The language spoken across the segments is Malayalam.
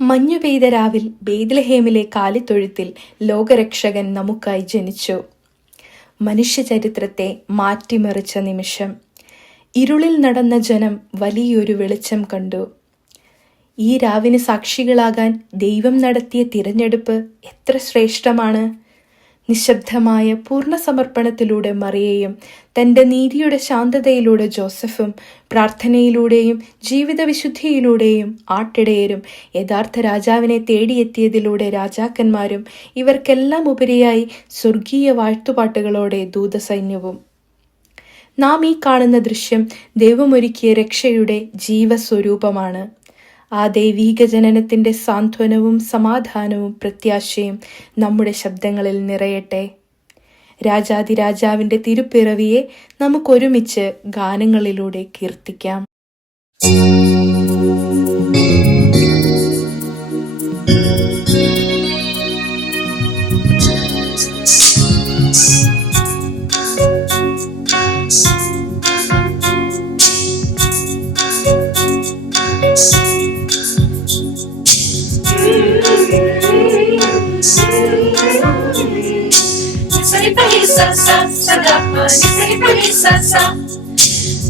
മഞ്ഞു പെയ്ത രാവിൽ ബേത്ലഹേമിലെ കാലിത്തൊഴുത്തിൽ ലോകരക്ഷകൻ നമുക്കായി ജനിച്ചു. മനുഷ്യചരിത്രത്തെ മാറ്റിമറിച്ച നിമിഷം. ഇരുളിൽ നടന്ന ജനം വലിയൊരു വെളിച്ചം കണ്ടു. ഈ രാവിന് സാക്ഷികളാകാൻ ദൈവം നടത്തിയ തിരഞ്ഞെടുപ്പ് എത്ര ശ്രേഷ്ഠമാണ്. നിശബ്ദമായ പൂർണ്ണ സമർപ്പണത്തിലൂടെ മറിയയും തൻ്റെ നീതിയുടെ ശാന്തതയിലൂടെ ജോസഫും പ്രാർത്ഥനയിലൂടെയും ജീവിത വിശുദ്ധിയിലൂടെയും ആട്ടിടയരും യഥാർത്ഥ രാജാവിനെ തേടിയെത്തിയതിലൂടെ രാജാക്കന്മാരും ഇവർക്കെല്ലാം ഉപരിയായി സ്വർഗീയ വാഴ്ത്തുപാട്ടുകളോടെ ദൂതസൈന്യവും. നാം ഈ കാണുന്ന ദൃശ്യം ദൈവമൊരുക്കിയ രക്ഷയുടെ ജീവസ്വരൂപമാണ്. ആ ദൈവീക ജനനത്തിൻ്റെ സാന്ത്വനവും സമാധാനവും പ്രത്യാശയും നമ്മുടെ ശബ്ദങ്ങളിൽ നിറയട്ടെ. രാജാതിരാജാവിൻ്റെ തിരുപ്പിറവിയെ നമുക്കൊരുമിച്ച് ഗാനങ്ങളിലൂടെ കീർത്തിക്കാം.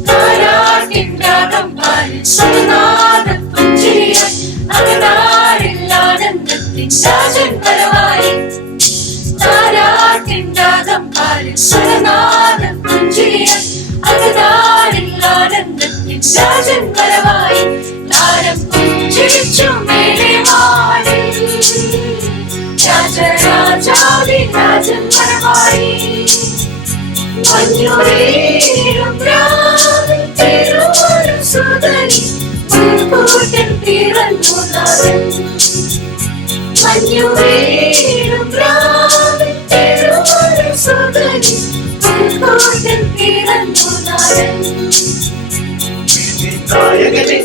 താരാട്ടിൻ രാഗം പാടി സ്വരനാദം പുഞ്ചിരിയായി അകതാരിൽ ആനന്ദത്തിൻ രാജൻ വരവായി. താരാട്ടിൻ രാഗം പാടി സ്വരനാദം പുഞ്ചിരിയായി അകതാരിൽ ആനന്ദത്തിൻ രാജൻ വരവായി. താരം പുഞ്ചിരിച്ചു മേലെ വാനിൽ രാജരാജാതി രാജൻ വരവായി. മഞ്ഞുവീഴും രാവിൽ തിരുവോരു സുതനി മുൻകൂട്ടിൽ പിറന്നു നാഥൻ. മഞ്ഞുവീഴും രാവിൽ തിരുവോരു സുതനി മുൻകൂട്ടിൽ പിറന്നു നാഥൻ. നായകനെ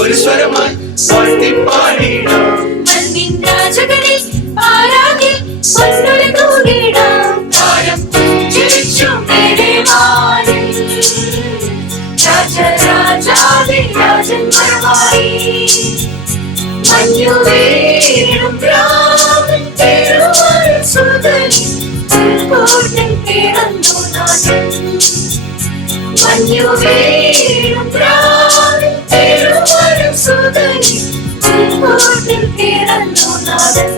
ഒരു സ്വരമായി പാടിപ്പാടിടാം. മണ്ണിൻ രാജകനെ പാരാകെ പൊന്നൊളി തൂകിടാം. താരം പുഞ്ചിരിച്ചു മേലെ വാനിൽ രാജരാജാതി രാജൻ വരവായി. മഞ്ഞുവീഴും രാവിൽ തിരുവോരു സുതനി മുൻകൂട്ടിൽ പിറന്നു നാഥൻ. മഞ്ഞുവീഴും രാവിൽ തിരുവോരു സുതനി മുൻകൂട്ടിൽ പിറന്നു നാഥൻ.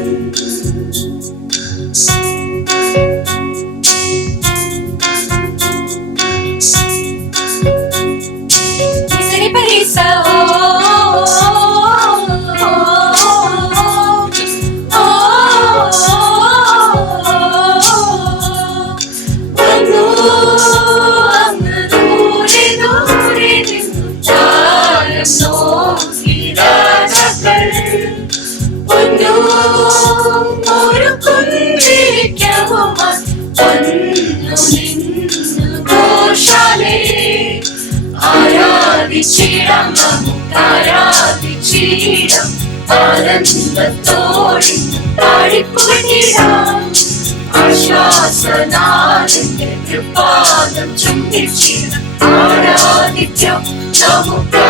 ആരാധിച്ചിടം നമുക്കാരാധിച്ചിടം ആനന്ദത്തോടെ പാടിപ്പുകഴിടാം. ആശ്വാസനാഥന്റെ തൃപ്പാദം ചുംബിച്ചിടം ആരാധിക്കാം നമുക്കാരാധിച്ചീശ്വരേ.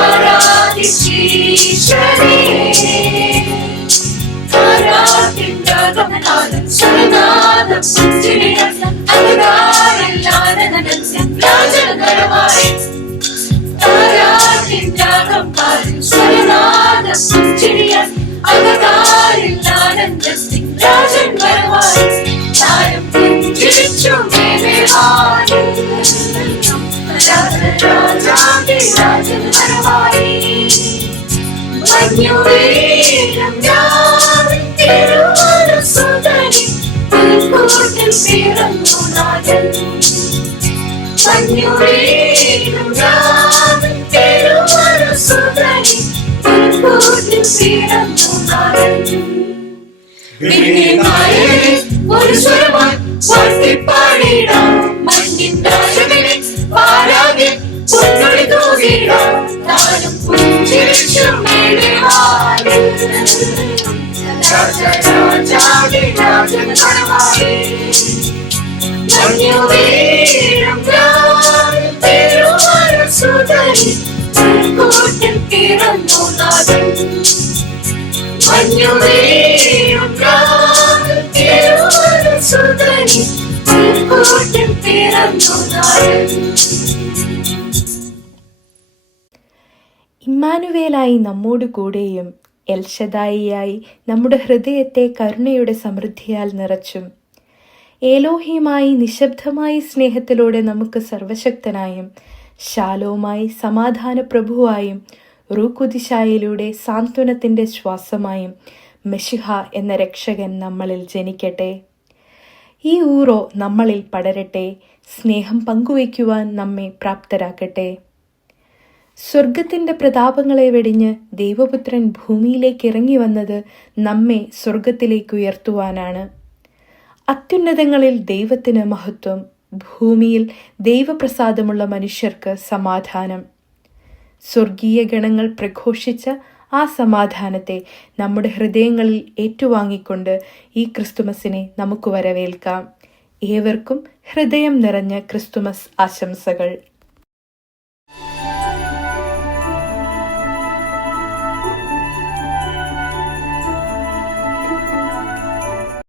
താരാട്ടിൻ രാഗമനാദം സ്വരനാദം പുഞ്ചിരിയായി അകതാരിൽ ആനന്ദത്തിൻ രാജൻ വരവായി. താരാട്ടിൻ രാഗം പാടി സ്വരനാദം പുഞ്ചിരിയായി അകതാരിൽ ആനന്ദത്തിൻ രാജൻ വരവായി. താരം പുഞ്ചിരിച്ചു മേലെ വാനിൽ രാജരാജാതി രാജൻ വരവായി. മഞ്ഞുവീഴും രാവിൽ തിരുവോരു സുതനി മുൻകൂട്ടിൽ പിറന്നു നാഥൻ. മഞ്ഞുവീഴും രാവിൽ തിരുവോരു സുതനി മുൻകൂട്ടിൽ പിറന്നു നാഥൻ. നായകനെ ഒരു സ്വരമായി പാടിപ്പാടിടാം. മഞ്ഞിൻ രാജകനെ പാരാകെ പൊന്നൊളി തൂകിടാം. താരം പുഞ്ചിരിച്ചു മേലെ വാനിൽ രാജരാജാതി രാജൻ വരവായി. മഞ്ഞുവീഴും രാവിൽ തിരുവോരു സുതനി മുൻകൂട്ടിൽ പിറന്നു നാഥൻ. മഞ്ഞുവീഴും രാവിൽ തിരുവോരു സുതനി മുൻകൂട്ടിൽ പിറന്നു നാഥൻ. ഇമ്മാനുവേലായി നമ്മോട് കൂടെയും എൽഷദായിയായി നമ്മുടെ ഹൃദയത്തെ കരുണയുടെ സമൃദ്ധിയാൽ നിറച്ചും ഏലോഹിയുമായി നിശബ്ദമായി സ്നേഹത്തിലൂടെ നമുക്ക് സർവശക്തനായും ശാലോമായി സമാധാന പ്രഭുവായും റൂക്കുദിശായിലൂടെ സാന്ത്വനത്തിൻ്റെ ശ്വാസമായും മെഷിഹ എന്ന രക്ഷകൻ നമ്മളിൽ ജനിക്കട്ടെ. ഈ ഊറോ നമ്മളിൽ പടരട്ടെ, സ്നേഹം പങ്കുവയ്ക്കുവാൻ നമ്മെ പ്രാപ്തരാക്കട്ടെ. സ്വർഗത്തിൻ്റെ പ്രതാപങ്ങളെ വെടിഞ്ഞ് ദൈവപുത്രൻ ഭൂമിയിലേക്ക് ഇറങ്ങി വന്നത് നമ്മെ സ്വർഗത്തിലേക്ക് ഉയർത്തുവാനാണ്. അത്യുന്നതങ്ങളിൽ ദൈവത്തിന് മഹത്വം, ഭൂമിയിൽ ദൈവപ്രസാദമുള്ള മനുഷ്യർക്ക് സമാധാനം. സ്വർഗീയ ഗണങ്ങൾ പ്രഘോഷിച്ച ആ സമാധാനത്തെ നമ്മുടെ ഹൃദയങ്ങളിൽ ഏറ്റുവാങ്ങിക്കൊണ്ട് ഈ ക്രിസ്തുമസിനെ നമുക്ക് വരവേൽക്കാം. ഏവർക്കും ഹൃദയം നിറഞ്ഞ ക്രിസ്തുമസ് ആശംസകൾ.